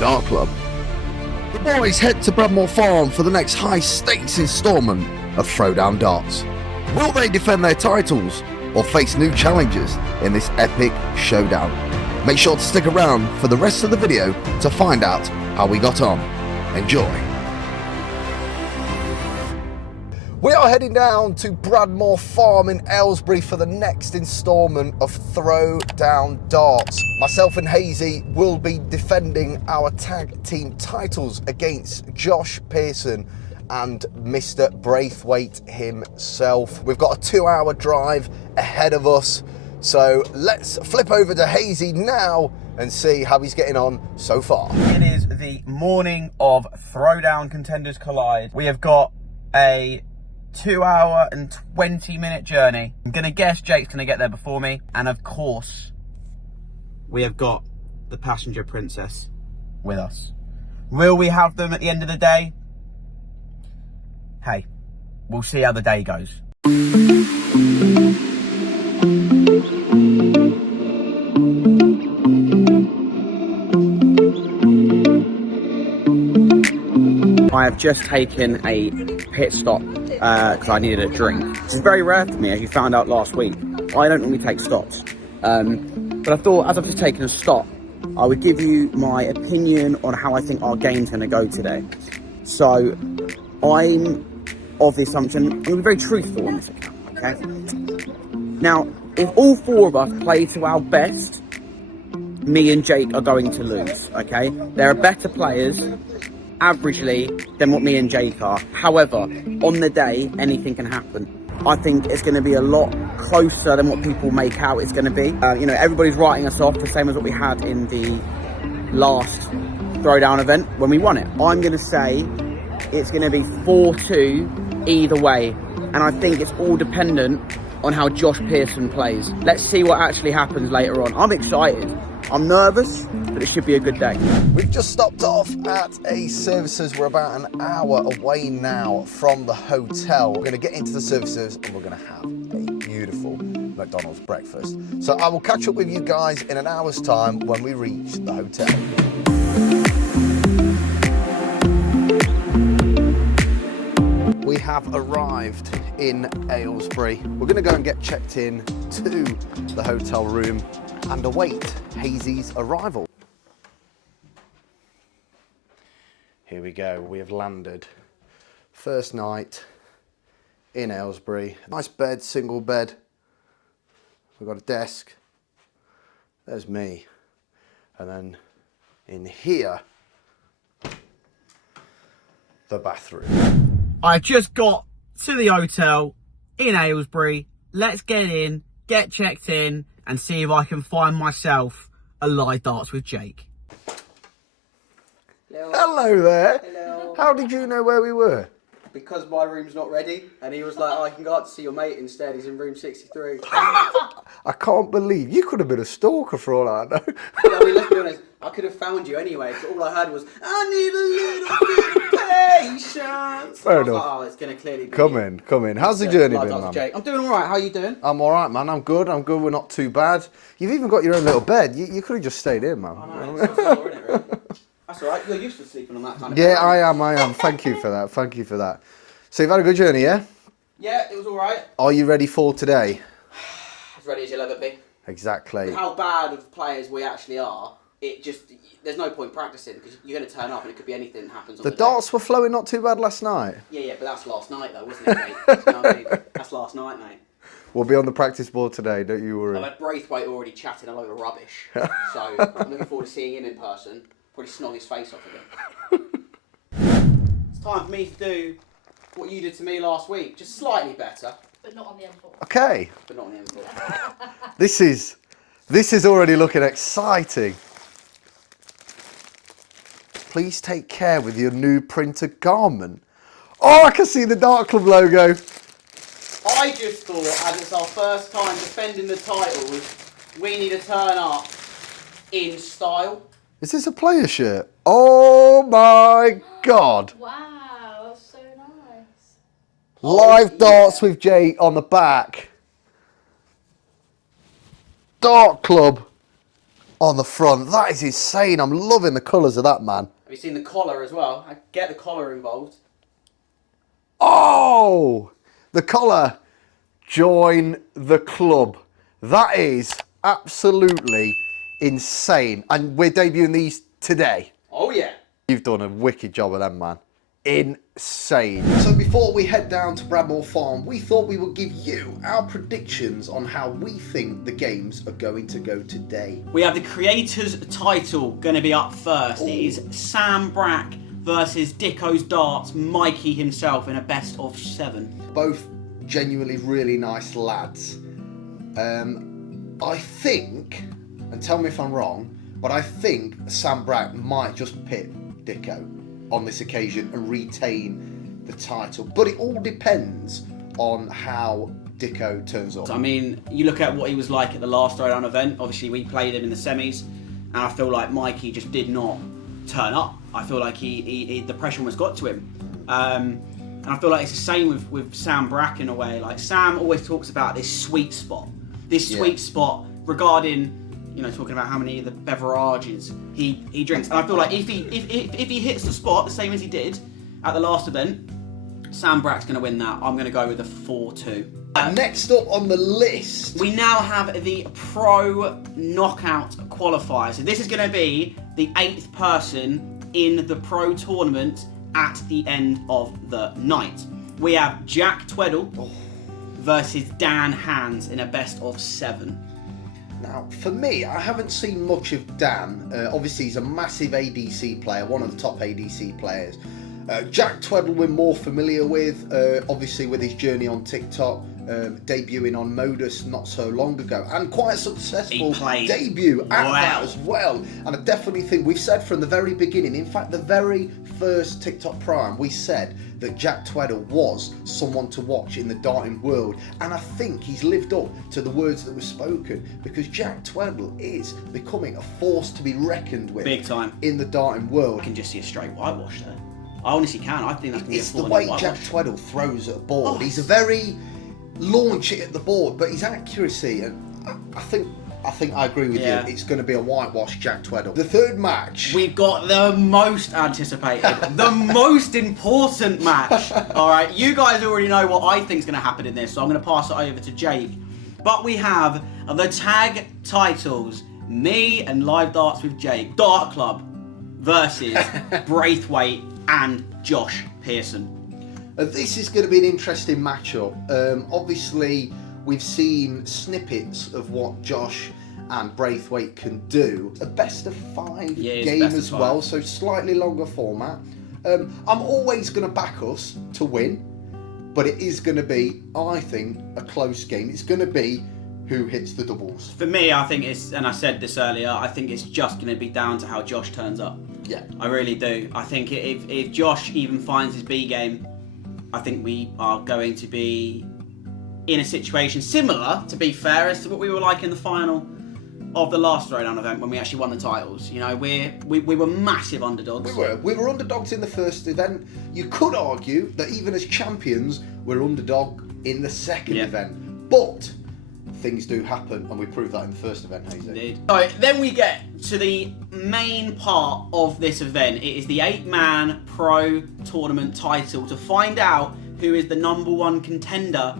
Dart Club. The boys head to Bradmoor Farm for the next high-stakes instalment of Throwdown Darts. Will they defend their titles or face new challenges in this epic showdown? Make sure to stick around for the rest of the video to find out how we got on. Enjoy. We are heading down to Bradmoor Farm in Aylesbury for the next instalment of Throwdown Darts. Myself and Hazy will be defending our tag team titles against Josh Pearson and Mr. Braithwaite himself. We've got a 2-hour drive ahead of us, so let's flip over to Hazy now and see how he's getting on so far. It is the morning of Throwdown Contenders Collide. We have got a 2-hour and 20-minute journey. I'm gonna guess Jake's gonna get there before me, and of course we have got the passenger princess with us. Will we have them at the end of the day? Hey, we'll see how the day goes. I have just taken a pit stop because I needed a drink, which is very rare for me, as you found out last week. I don't normally take stops, but I thought, as I've just taken a stop, I would give you my opinion on how I think our game's going to go today. So I'm of the assumption, I'm going to be very truthful on this account, okay? Now, if all four of us play to our best, me and Jake are going to lose, okay? There are better players averagely than what me and Jake are. However, on the day, anything can happen. I think it's going to be a lot closer than what people make out it's going to be. You know, everybody's writing us off, the same as what we had in the last Throwdown event when we won it. I'm going to say it's going to be 4-2 either way, and I think it's all dependent on how Josh Pearson plays. Let's see what actually happens later on. I'm excited. I'm nervous, but it should be a good day. We've just stopped off at a services. We're about an hour away now from the hotel. We're going to get into the services and we're going to have a beautiful McDonald's breakfast. So I will catch up with you guys in an hour's time when we reach the hotel. We have arrived in Aylesbury. We're going to go and get checked in to the hotel room and await Hazy's arrival. Here we go, we have landed. First night in Aylesbury. Nice bed, single bed. We've got a desk. There's me. And then in here, the bathroom. I just got to the hotel in Aylesbury. Let's get in, get checked in, and see if I can find myself a live darts with Jake. Hello. Hello there. Hello. How did you know where we were? Because my room's not ready, and he was like, oh, I can go up to see your mate instead, he's in room 63. I can't believe, you could have been a stalker for all I know. Yeah, I mean, let's be honest, I could have found you anyway, because all I heard was, I need a little bit of patience. Fair I was enough. like, oh, it's going to clearly be Come in, come in. How's the journey Live been, darts with man? Jake. I'm doing alright, how you doing? I'm all right, man. I'm good. We're not too bad. You've even got your own little bed. You could have just stayed in, man. I know, it's not isn't it, really? That's alright, you're used to sleeping on that kind of Yeah, bed. I am. Thank you for that. Thank you for that. So you've had a good journey, yeah? Yeah, it was alright. Are you ready for today? As ready as you'll ever be. Exactly. With how bad of players we actually are, it just, there's no point practicing, because you're going to turn up and it could be anything that happens on The the darts were flowing not too bad last night. Yeah, but that's last night though, wasn't it, mate? You know what I mean? That's last night, mate. We'll be on the practice board today, don't you worry. I've had Braithwaite already chatting a load of rubbish, so I'm looking forward to seeing him in person. Probably snog his face off again. It's time for me to do what you did to me last week, just slightly better, But not on the M4. Okay. but not on the M4. This is already looking exciting. Please take care with your new printed garment. Oh, I can see the Dart Club logo. I just thought, as it's our first time defending the titles, we need to turn up in style. Is this a player shirt? Oh my God. Wow, that's so nice. Live yeah. darts with Jake on the back. Dart Club on the front. That is insane. I'm loving the colours of that, man. Have you seen the collar as well? I get the collar involved. Oh, the collar. Join the club. That is absolutely insane. And we're debuting these today. Oh, yeah. You've done a wicked job of them, man. Insane. So before we head down to Bradmoor Farm, we thought we would give you our predictions on how we think the games are going to go today. We have the creators title going to be up first. Ooh. It is Sam Brack versus Dicko's Darts, Mikey himself in a best of 7. Both genuinely really nice lads. I think, and tell me if I'm wrong, but I think Sam Brack might just pit Dicko on this occasion and retain the title. But it all depends on how Dicko turns up. I mean, you look at what he was like at the last Throwdown event. Obviously, we played him in the semis, and I feel like Mikey just did not turn up. I feel like he the pressure almost got to him. And I feel like it's the same with Sam Brack in a way. Like, Sam always talks about this sweet spot. This sweet spot regarding, you know, talking about how many of the beverages he drinks. And I feel like if he hits the spot the same as he did at the last event, Sam Brack's going to win that. I'm going to go with a 4-2. Next up on the list, we now have the Pro Knockout Qualifier. So this is going to be the 8th person in the Pro Tournament at the end of the night. We have Jack Tweddle versus Dan Hands in a best of 7. Now, for me, I haven't seen much of Dan. Obviously, he's a massive ADC player, one of the top ADC players. Jack Tweddle we're more familiar with, obviously with his journey on TikTok, debuting on Modus not so long ago, and quite a successful debut at that as well. And I definitely think we've said from the very beginning, in fact the very first TikTok Prime, we said that Jack Tweddle was someone to watch in the darting world, and I think he's lived up to the words that were spoken, because Jack Tweddle is becoming a force to be reckoned with. Big time. In the darting world. You can just see a straight whitewash there. I honestly can. I think that's going to be a 4-0 It's the way whitewash. Jack Tweddle throws at a board. He's a very launch at the board, but his accuracy, and I think I agree with you. It's going to be a whitewash Jack Tweddle. The third match, we've got the most anticipated, the most important match. All right, you guys already know what I think is going to happen in this, so I'm going to pass it over to Jake. But we have the tag titles: me and Live Darts with Jake, Dart Club versus Braithwaite and Josh Pearson. This is going to be an interesting matchup. Obviously, we've seen snippets of what Josh and Braithwaite can do. A best of 5 game as well, so slightly longer format. I'm always going to back us to win, but it is going to be, I think, a close game. It's going to be who hits the doubles. For me, I think it's, and I said this earlier, I think it's just going to be down to how Josh turns up. Yeah. I really do. I think if Josh even finds his B game, I think we are going to be in a situation similar, to be fair, as to what we were like in the final of the last Throwdown event when we actually won the titles. You know, we were massive underdogs. We were underdogs in the first event. You could argue that even as champions, we're underdog in the second event. But things do happen, and we proved that in the first event, Hazy. Indeed. So then we get to the main part of this event. It is the 8-man Pro Tournament title to find out who is the #1 contender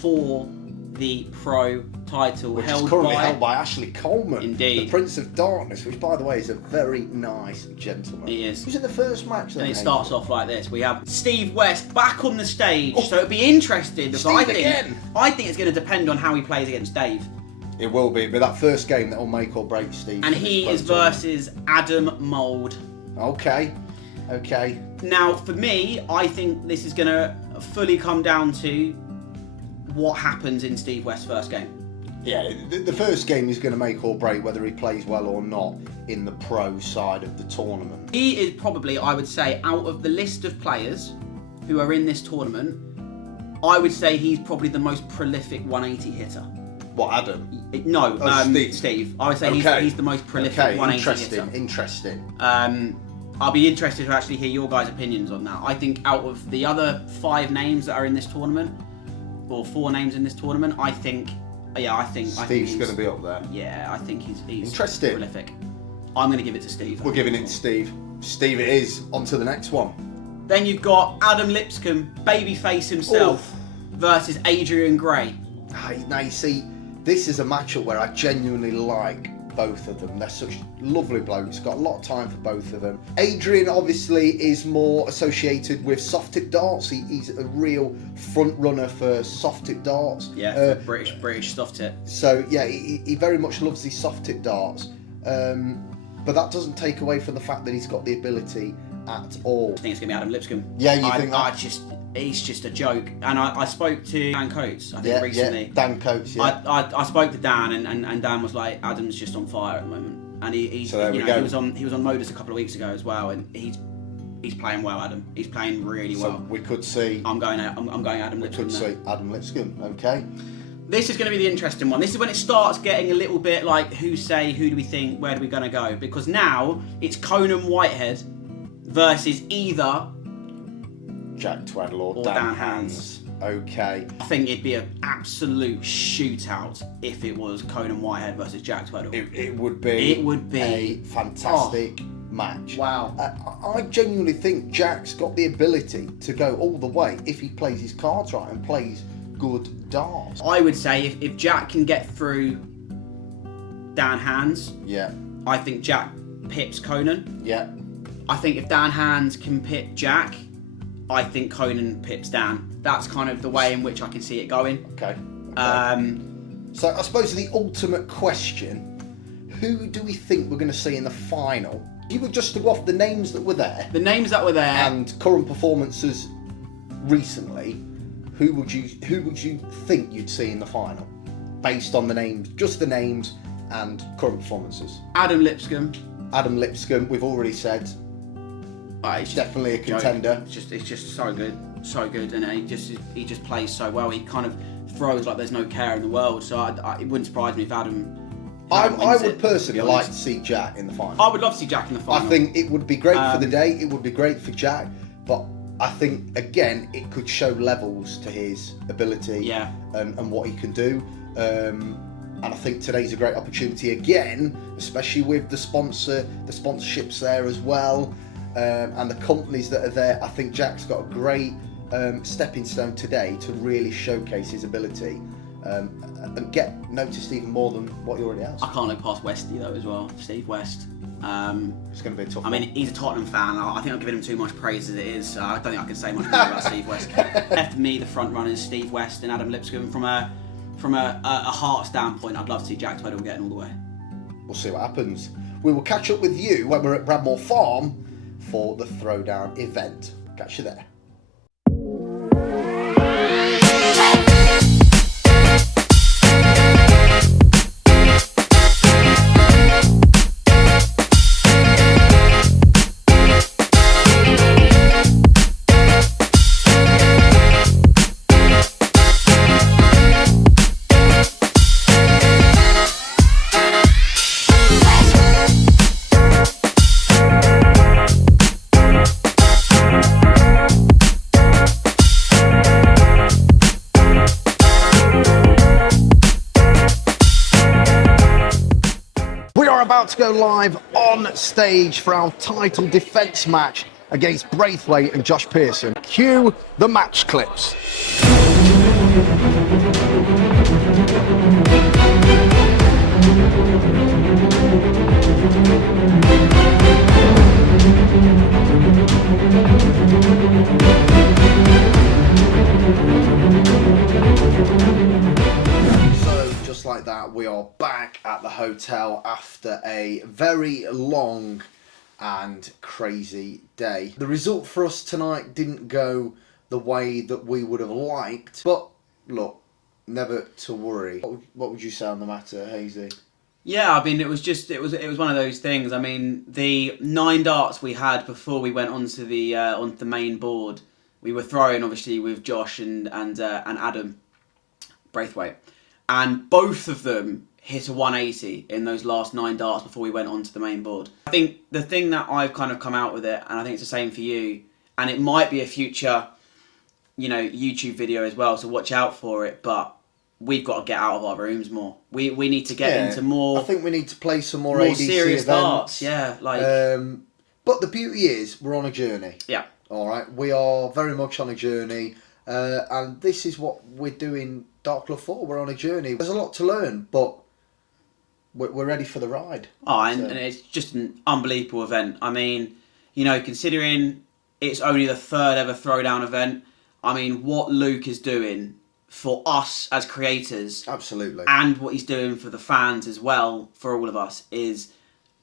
for the Pro title, which is currently held by Ashley Coleman, indeed, the Prince of Darkness, which, by the way, is a very nice gentleman. He is. Who's in the first match then? And it starts off like this. We have Steve West back on the stage, so it'll be interesting. I think it's going to depend on how he plays against Dave. It will be, but that first game that will make or break Steve. And he is versus Adam Mould. Okay. Now, for me, I think this is going to fully come down to what happens in Steve West's first game. Yeah, the first game is going to make or break whether he plays well or not in the pro side of the tournament. He is probably, I would say, out of the list of players who are in this tournament, I would say he's probably the most prolific 180 hitter. What, Adam? No, Steve. I would say he's the most prolific 180 hitter. Interesting. I'll be interested to actually hear your guys' opinions on that. I think out of the other 5 names that are in this tournament, or 4 names in this tournament, I think Yeah, I think Steve's going to be up there. Yeah, I think he's Interesting. prolific. I'm going to give it to Steve. We're giving it to Steve. Steve it is. On to the next one. Then you've got Adam Lipscomb, babyface himself, versus Adrian Gray. Now you see, this is a matchup where I genuinely like both of them. They're such lovely blokes. Got a lot of time for both of them. Adrian obviously is more associated with soft tip darts. He's a real front runner for soft tip darts. Yeah, British soft tip. So yeah, he very much loves these soft tip darts. But that doesn't take away from the fact that he's got the ability at all. I think it's going to be Adam Lipscomb. Yeah, you think that? He's just a joke. And I spoke to Dan Coates, I think, recently. Yeah, Dan Coates, yeah. I spoke to Dan, and Dan was like, Adam's just on fire at the moment. And he was on Modus a couple of weeks ago as well, and he's playing well, Adam. He's playing really well. So we could see. I'm going Adam Lipscomb. We could see Adam Lipscomb. Okay. This is going to be the interesting one. This is when it starts getting a little bit like, who do we think, where are we going to go? Because now it's Conan Whitehead versus either Jack Twaddle or Dan Hands. Okay. I think it'd be an absolute shootout if it was Conan Whitehead versus Jack Twaddle. It would be a fantastic match. Wow. I genuinely think Jack's got the ability to go all the way if he plays his cards right and plays good darts. I would say if Jack can get through Dan Hands, yeah, I think Jack pips Conan. Yeah. I think if Dan Hands can pip Jack, I think Conan pips Dan. That's kind of the way in which I can see it going. Okay. So I suppose the ultimate question, who do we think we're going to see in the final? You were just to go off the names that were there. The names that were there. And current performances recently, who would you think you'd see in the final? Based on the names, just the names and current performances. Adam Lipscomb. Adam Lipscomb, we've already said. He's definitely a contender. It's just so good, and he just plays so well. He kind of throws like there's no care in the world. So it wouldn't surprise me if Adam. I would personally like to see Jack in the final. I would love to see Jack in the final. I think it would be great for the day. It would be great for Jack, but I think again it could show levels to his ability and what he can do. And I think today's a great opportunity again, especially with the sponsorships there as well. And the companies that are there. I think Jack's got a great stepping stone today to really showcase his ability and get noticed even more than what he already has. I can't look past Westy though as well, Steve West. It's going to be a tough one. I mean, he's a Tottenham fan. I think I'm giving him too much praise as it is. I don't think I can say much more about Steve West. Left me, the front runners, Steve West and Adam Lipscomb. From a heart standpoint, I'd love to see Jack Twaddle getting all the way. We'll see what happens. We will catch up with you when we're at Bradmoor Farm for the Throwdown event. Catch you there. About to go live on stage for our title defence match against Braithwaite and Josh Pearson. Cue the match clips. Like that, we are back at the hotel after a very long and crazy day. The result for us tonight didn't go the way that we would have liked, but look, never to worry. What would you say on the matter, Hazy? Yeah, I mean, it was one of those things. I mean, the 9 darts we had before we went onto the main board, we were throwing obviously with Josh and Adam Braithwaite. And both of them hit a 180 in those last 9 darts before we went onto the main board. I think the thing that I've kind of come out with it, and I think it's the same for you, and it might be a future, YouTube video as well, so watch out for it, but we've got to get out of our rooms more. We need to get into more. I think we need to play some more more ADC serious events. darts. Yeah, like. But the beauty is, we're on a journey. Yeah. All right, we are very much on a journey, and this is what we're doing Dart Club for. We're on a journey. There's a lot to learn, but we're ready for the ride. Oh, and it's just an unbelievable event. I mean, you know, considering it's only the 3rd ever Throwdown event, I mean, what Luke is doing for us as creators, Absolutely, and what he's doing for the fans as well, for all of us, is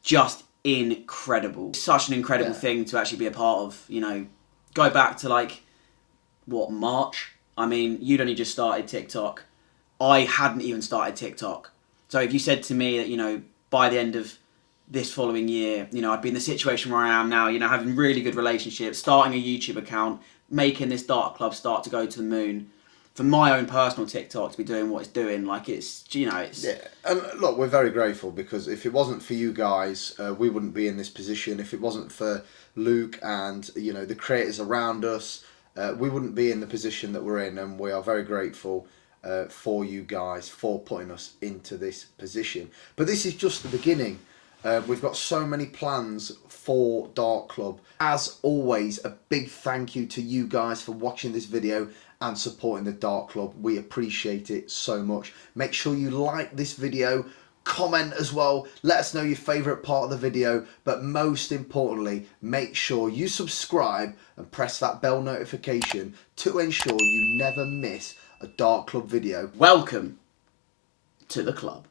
just incredible. Such an incredible thing to actually be a part of. You know, go back to like, what, March? I mean, you'd only just started TikTok. I hadn't even started TikTok. So if you said to me that, you know, by the end of this following year, you know, I'd be in the situation where I am now, you know, having really good relationships, starting a YouTube account, making this Dart Club start to go to the moon, for my own personal TikTok to be doing what it's doing, like, it's, you know, it's... Yeah, and look, we're very grateful, because if it wasn't for you guys, we wouldn't be in this position. If it wasn't for Luke and, you know, the creators around us, we wouldn't be in the position that we're in, and we are very grateful for you guys for putting us into this position. But this is just the beginning. We've got so many plans for Dart Club. As always, a big thank you to you guys for watching this video and supporting the Dart Club. We appreciate it so much. Make sure you like this video, comment as well, let us know your favourite part of the video, but most importantly, make sure you subscribe and press that bell notification to ensure you never miss a Dart Club video. Welcome to the club.